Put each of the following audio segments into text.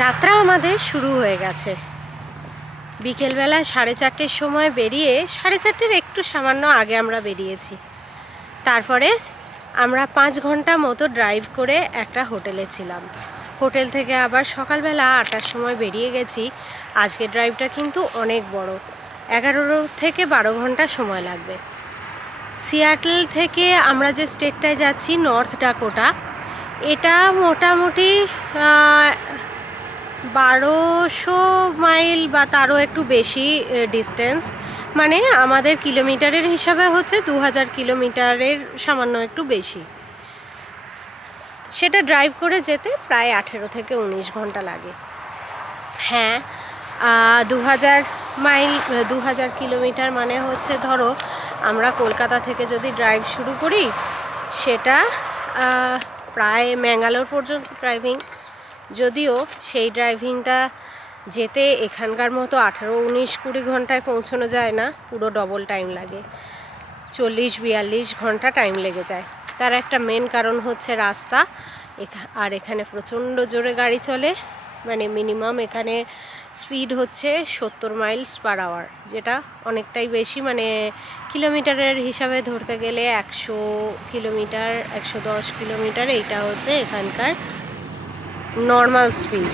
যাত্রা আমাদের শুরু হয়ে গেছে। বিকেলবেলা সাড়ে চারটের সময় বেরিয়ে, সাড়ে চারটের একটু সামান্য আগে আমরা বেরিয়েছি। তারপরে আমরা পাঁচ ঘণ্টা মতো ড্রাইভ করে একটা হোটেলে ছিলাম। হোটেল থেকে আবার সকালবেলা আটটার সময় বেরিয়ে গেছি। আজকের ড্রাইভটা কিন্তু অনেক বড়। এগারো থেকে বারো ঘণ্টা সময় লাগবে। সিয়াটল থেকে আমরা যে স্টেটটায় যাচ্ছি, নর্থ ডাকোটা, এটা মোটামুটি বারোশো মাইল বা তারও একটু বেশি ডিস্টেন্স মানে আমাদের কিলোমিটারের হিসাবে হচ্ছে দু হাজার কিলোমিটারের সামান্য একটু বেশি। সেটা ড্রাইভ করে যেতে প্রায় আঠেরো থেকে উনিশ ঘণ্টা লাগে। হ্যাঁ দু হাজার মাইল দু হাজার কিলোমিটার মানে হচ্ছে ধরো আমরা কলকাতা থেকে যদি ড্রাইভ শুরু করি, সেটা প্রায় ম্যাঙ্গালোর পর্যন্ত ড্রাইভিং যদিও সেই ড্রাইভিংটা যেতে এখানকার মতো আঠারো, উনিশ, কুড়ি ঘন্টায় পৌঁছানো যায় না, পুরো ডবল টাইম লাগে। চল্লিশ, বিয়াল্লিশ ঘণ্টা টাইম লেগে যায়। তার একটা মেন কারণ হচ্ছে রাস্তা। আর এখানে প্রচণ্ড জোরে গাড়ি চলে। মানে মিনিমাম এখানে স্পিড হচ্ছে সত্তর মাইলস পার আওয়ার যেটা অনেকটাই বেশি। মানে কিলোমিটারের হিসাবে ধরতে গেলে একশো কিলোমিটার, একশো দশ কিলোমিটার এইটা হচ্ছে এখানকার নর্মাল স্পিড।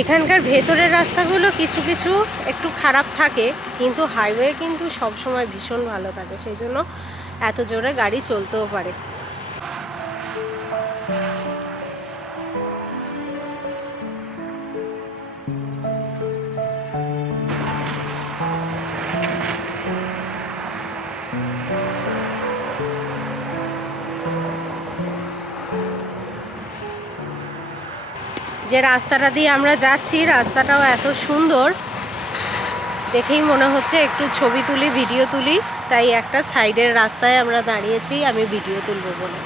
এখানকার ভেতরের রাস্তাগুলো কিছু কিছু একটু খারাপ থাকে, কিন্তু হাইওয়ে কিন্তু সবসময় ভীষণ ভালো থাকে, সেই জন্য এত জোরে গাড়ি চলতেও পারে। যে রাস্তাটা দিয়ে আমরা যাচ্ছি, রাস্তাটাও এত সুন্দর। দেখেই মনে হচ্ছে একটু ছবি তুলি, ভিডিও তুলি। তাই একটা সাইডের রাস্তায় আমরা দাঁড়িয়েছি, আমি ভিডিও তুলবো বলে।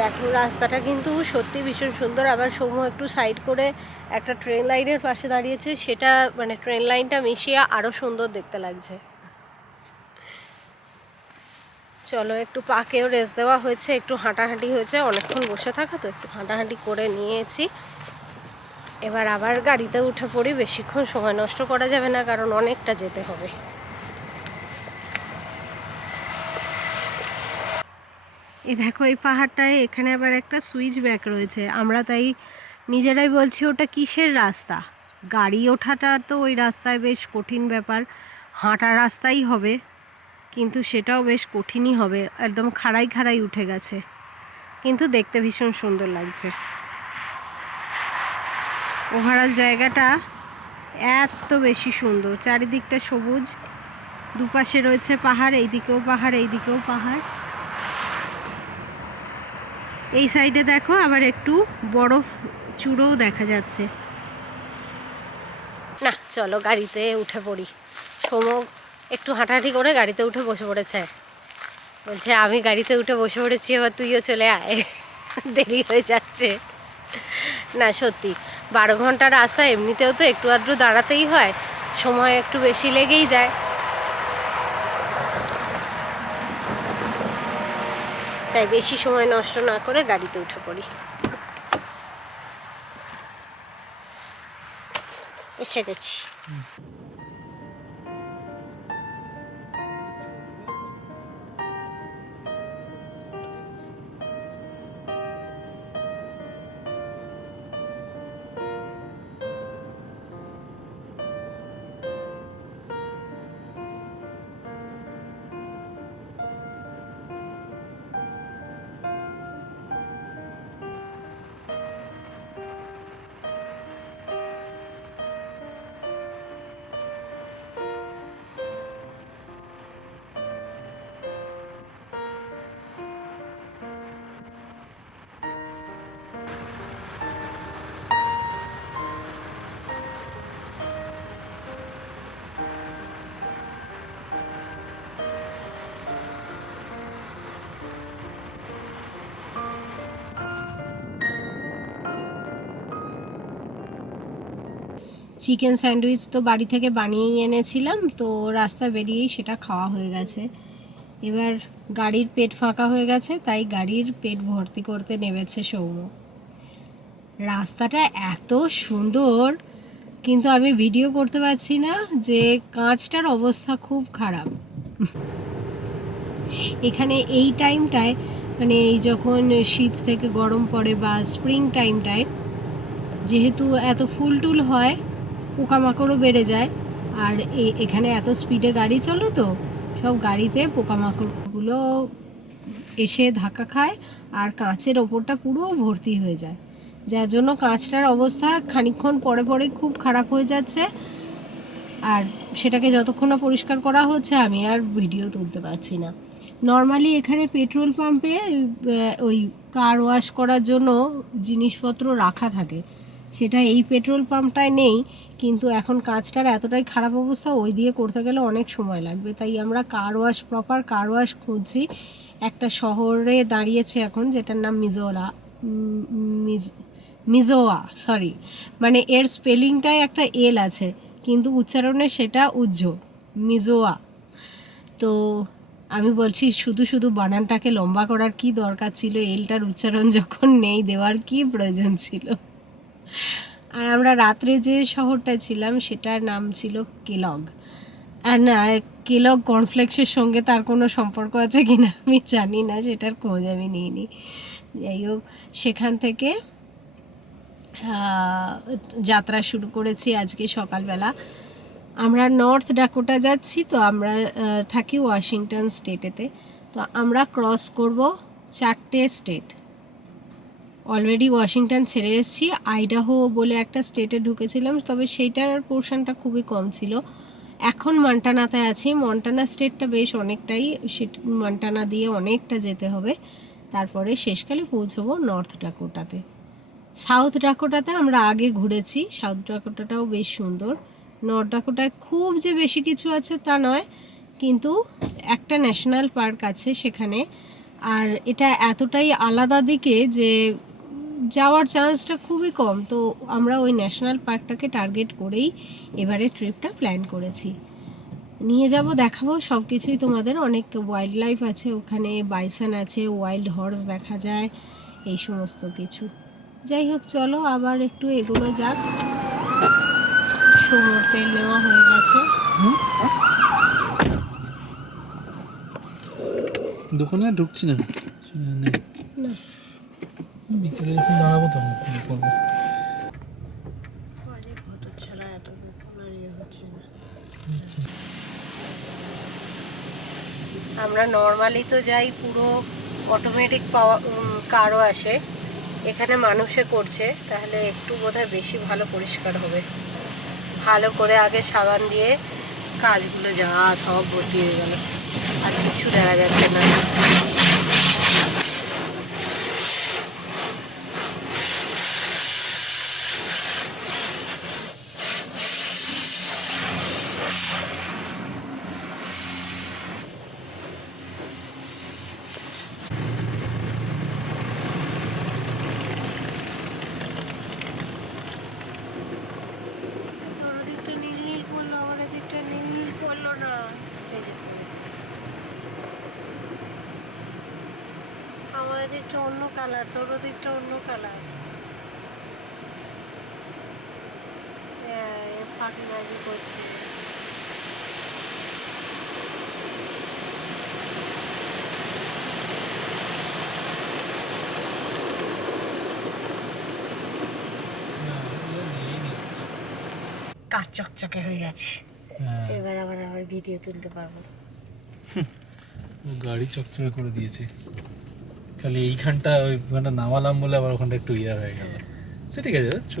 দেখো, রাস্তাটা কিন্তু সত্যি ভীষণ সুন্দর। আবার সমূহ একটু সাইড করে একটা ট্রেন লাইনের পাশে দাঁড়িয়েছে। সেটা মানে ট্রেন লাইনটা মিশিয়ে আরও সুন্দর দেখতে লাগছে। চলো, একটু পাকেও রেস্ট দেওয়া হয়েছে, একটু হাঁটাহাঁটি হয়েছে, অনেকক্ষণ বসে থাকা তো একটু হাঁটাহাঁটি করে নিয়েছি। এবার আবার গাড়িতে উঠে পড়ি, বেশিক্ষণ সময় নষ্ট করা যাবে না, কারণ অনেকটা যেতে হবে। এই দেখো, এই পাহাড়টায় এখানে আবার একটা সুইচ ব্যাক রয়েছে। আমরা তাই নিজেরাই বলছি, ওটা কিসের রাস্তা? গাড়ি ওঠাটা তো ওই রাস্তায় বেশ কঠিন ব্যাপার হাঁটা রাস্তাই হবে। কিন্তু সেটাও বেশ কঠিনই হবে, একদম খাড়াই খাড়াই উঠে গেছে। কিন্তু দেখতে ভীষণ সুন্দর লাগছে। ওভারঅল জায়গাটা এত বেশি সুন্দর, চারিদিকটা সবুজ, দুপাশে রয়েছে পাহাড়, এইদিকেও পাহাড় এইদিকেও পাহাড়। এই সাইডে দেখো আবার একটু বরফ চূড়োও দেখা যাচ্ছে। না, চলো গাড়িতে উঠে পড়ি। সমক একটু হাঁটাহাঁটি করে গাড়িতে উঠে বসে পড়েছে। বলছে, আমি গাড়িতে উঠে বসে পড়েছি, এবার তুইও চলে আয়। দেরি হয়ে যাচ্ছে। না, সত্যি। বারো ঘণ্টার রাস্তা এমনিতেও তো একটু আধটু দাঁড়াতেই হয়। সময় একটু বেশি লেগেই যায়। তাই বেশি সময় নষ্ট না করে গাড়িতে উঠে পড়ি। এসে গেছি। চিকেন স্যান্ডউইচ তো বাড়ি থেকে বানিয়েই এনেছিলাম, তো রাস্তা বেরিয়েই সেটা খাওয়া হয়ে গেছে। এবার গাড়ির পেট ফাঁকা হয়ে গেছে, তাই গাড়ির পেট ভর্তি করতে নেমেছে সৌম্য। রাস্তাটা এত সুন্দর, কিন্তু আমি ভিডিও করতে পারছি না যে কাঁচটার অবস্থা খুব খারাপ। এখানে এই টাইমটায় মানে এই যখন শীত থেকে গরম পড়ে বা স্প্রিং টাইমটায়, যেহেতু এত ফুল টুল হয় পোকামাকড়ও বেড়ে যায়। আর এখানে এত স্পিডে গাড়ি চলে তো, সব গাড়িতে পোকামাকড়গুলো এসে ধাক্কা খায় আর কাঁচের ওপরটা পুরো ভর্তি হয়ে যায়। যার জন্য কাঁচটার অবস্থা খানিকক্ষণ পরে পরে খুব খারাপ হয়ে যাচ্ছে। আর সেটাকে যতক্ষণ না পরিষ্কার করা হচ্ছে, আমি আর ভিডিও তুলতে পারছি না। নর্মালি এখানে পেট্রোল পাম্পে ওই কার ওয়াশ করার জন্য জিনিসপত্র রাখা থাকে। সেটা এই পেট্রোল পাম্পটায় নেই কিন্তু এখন কাজটার এতটাই খারাপ অবস্থা ওই দিয়ে করতে গেলে অনেক সময় লাগবে। তাই আমরা car wash proper car wash খুঁজছি। একটা শহরে দাঁড়িয়েছে এখন যেটার নাম উম, মিজোয়া সরি মানে এর স্পেলিংটায় একটা এল আছে কিন্তু উচ্চারণে সেটা উজ্জ মিজোয়া। তো আমি বলছি শুধু শুধু বানানটাকে লম্বা করার কি দরকার ছিল? এলটার উচ্চারণ যখন নেই দেওয়ার কি প্রয়োজন ছিল? আর আমরা রাত্রে যে শহরটা ছিলাম, সেটার নাম ছিল কেলগ। আর না, কেলগ কর্নফ্লেক্সের সঙ্গে তার কোনো সম্পর্ক আছে কি না, আমি জানি না, সেটার খোঁজ আমি নিইনি। যাই হোক, সেখান থেকে যাত্রা শুরু করেছি আজকে সকালবেলা। আমরা নর্থ ডাকোটা যাচ্ছি, তো আমরা থাকি ওয়াশিংটন স্টেটেতে। তো আমরা ক্রস করব চারটে স্টেট। অলরেডি ওয়াশিংটন ছেড়ে এসেছি। আইডাহো বলে একটা স্টেটে ঢুকেছিলাম, তবে সেইটার পোর্শনটা খুবই কম ছিল। এখন মন্টানাতে আছি। মন্টানা স্টেটটা বেশ অনেকটাই মন্টানা দিয়ে অনেকটা যেতে হবে। তারপরে শেষকালে পৌঁছবো নর্থ ডাকোটাতে সাউথ ডাকোটাতে আমরা আগে ঘুরেছি। সাউথ ডাকোটাটাও বেশ সুন্দর। নর্থ ডাকোটায় খুব যে বেশি কিছু আছে তা নয়, কিন্তু একটা ন্যাশনাল পার্ক আছে সেখানে। আর এটা এতটাই আলাদা দিকে যে যাওয়ার চান্সটা খুবই কম। তো আমরা ওই ন্যাশনাল পার্কটাকে টার্গেট করেই এবারে ট্রিপটা প্ল্যান করেছি। নিয়ে যাব, দেখাবো সব কিছুই তোমাদের। অনেক ওয়াইল্ড লাইফ আছে ওখানে বাইসন আছে ওয়াইল্ড হর্স দেখা যায়, এই সমস্ত কিছু। যাই হোক, চলো আবার একটু এগুলো যাক। সমুদ্র তেল নেওয়া হয়ে গেছে। দোকানে ঢুকছি না। বিকেলে যখন দাঁড়াবো তখন ফোন করব। ইয়ে হচ্ছে না। আমরা নর্মালি তো যাই পুরো অটোমেটিক পাওয়া কারও আসে। এখানে মানুষে করছে তাহলে একটু বোধহয় বেশি ভালো পরিষ্কার হবে। ভালো করে আগে সাবান দিয়ে কাজগুলো যা সব ভর্তি হয়ে গেল। আর কিছু দেখা যাচ্ছে না। যে আমার এদিকটা অন্য কালার তোর ওদিকটা অন্য কালার ফাঁকিবাজি করছে। কাজ চকচকে হয়ে গেছে। হ্যাঁ এবার আবার আবার ভিডিও তুলতে পারব। ও গাড়ি চকচকে করে দিয়েছে। খালি এইখানটা ওইখানটা নামালাম বলে আবার ওখানটা একটু ইয়ে হয়ে গেল। সে ঠিক আছে যাচ্ছ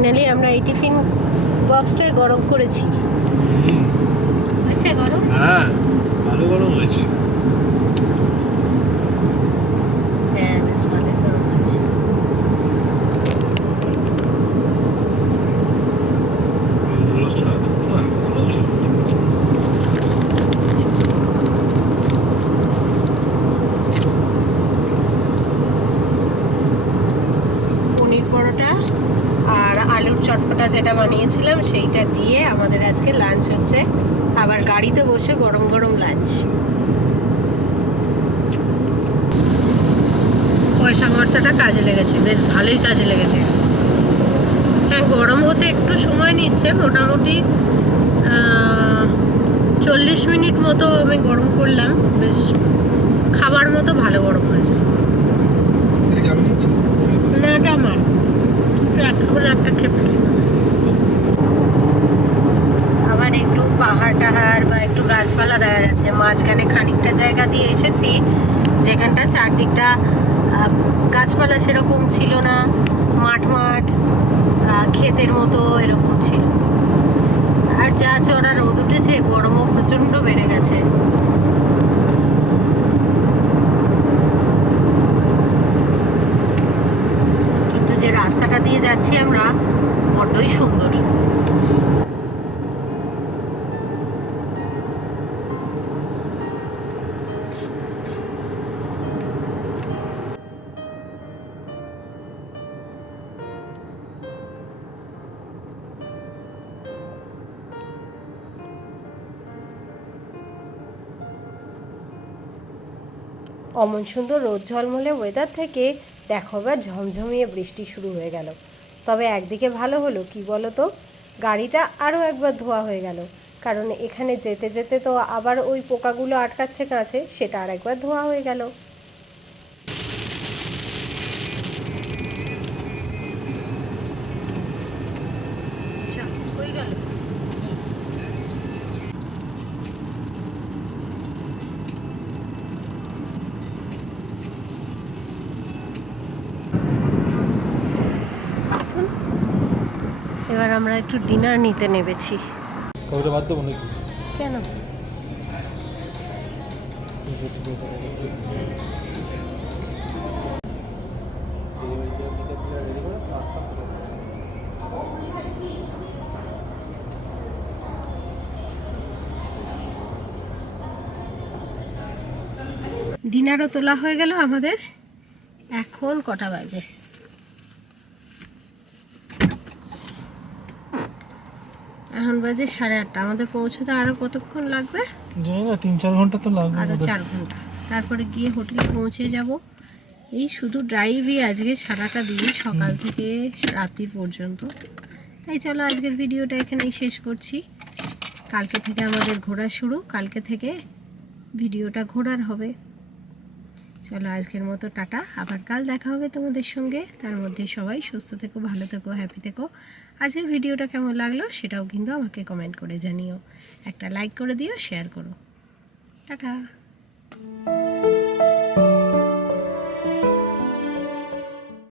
ফাইনালি আমরা এই টিফিন বক্সটায় গরম করেছি। হচ্ছে গরম? হ্যাঁ ভালো গরম হয়েছে হ্যাঁ বেশ ভালোই গরম হয়েছে রোস্টটা ভালো ছিল পনির পরোটা আর আলুর চটপটা যেটা বানিয়েছিলাম সেইটা দিয়ে আমাদের আজকে লাঞ্চ হচ্ছে। আবার গাড়িতে বসে গরম গরম লাঞ্চ পয়সা খরচাটা কাজে লেগেছে বেশ ভালোই কাজে লেগেছে। হ্যাঁ গরম হতে একটু সময় নিচ্ছে মোটামুটি চল্লিশ মিনিট মতো আমি গরম করলাম বেশ খাবার মতো ভালো গরম হয়েছে। না এটা আমার। একটা খেপে আবার একটু পাহাড় টাহাড় বা একটু গাছপালা দেখা যাচ্ছে। মাঝখানে খানিকটা জায়গা দিয়ে এসেছি, যেখানটা চারদিকটা গাছপালা সেরকম ছিল না মাঠ মাঠ ক্ষেতের মতো এরকম ছিল। আর যা চড়া রোদ উঠেছে, গরমও প্রচণ্ড বেড়ে গেছে। কিন্তু যে রাস্তাটা দিয়ে যাচ্ছি আমরা, বড্ডই সুন্দর। অমন সুন্দর রোদ ঝলমলে ওয়েদার থেকে দেখো বা ঝমঝমিয়ে বৃষ্টি শুরু হয়ে গেল। তবে একদিকে ভালো হলো, কি বলো তো গাড়িটা আরও একবার ধোয়া হয়ে গেল। কারণ এখানে যেতে যেতে তো আবার ওই পোকাগুলো আটকাচ্ছে কাছে, সেটা আর একবার ধোয়া হয়ে গেল হয়ে গেল এবার আমরা একটু ডিনার নিতে নেবেছি কেন? ডিনারও তোলা হয়ে গেল আমাদের। এখন কটা বাজে? এখন বাজে সাড়ে আটটা। আমাদের পৌঁছতে আরও কতক্ষণ লাগবে? জানি না তিন চার ঘণ্টা তো লাগবে আরও চার ঘণ্টা। তারপরে গিয়ে হোটেলে পৌঁছে যাব। এই শুধু ড্রাইভই আজকে সারাটা দিন সকাল থেকে রাত্রি পর্যন্ত। তাই চলো আজকের ভিডিওটা এখানেই শেষ করছি। কালকে থেকে আমাদের ঘোরা শুরু। কালকে থেকে ভিডিওটা ঘোরার হবে। চলো আজকের মতো, টাটা। আবার কাল দেখা হবে তোমাদের সঙ্গে। তার মধ্যে সবাই সুস্থ থেকো, ভালো থেকো হ্যাপি থেকো। আজকের ভিডিওটা কেমন লাগল সেটাও কিন্তু আমাকে কমেন্ট করে জানিও। একটা লাইক করে দিও শেয়ার করো। টাটা।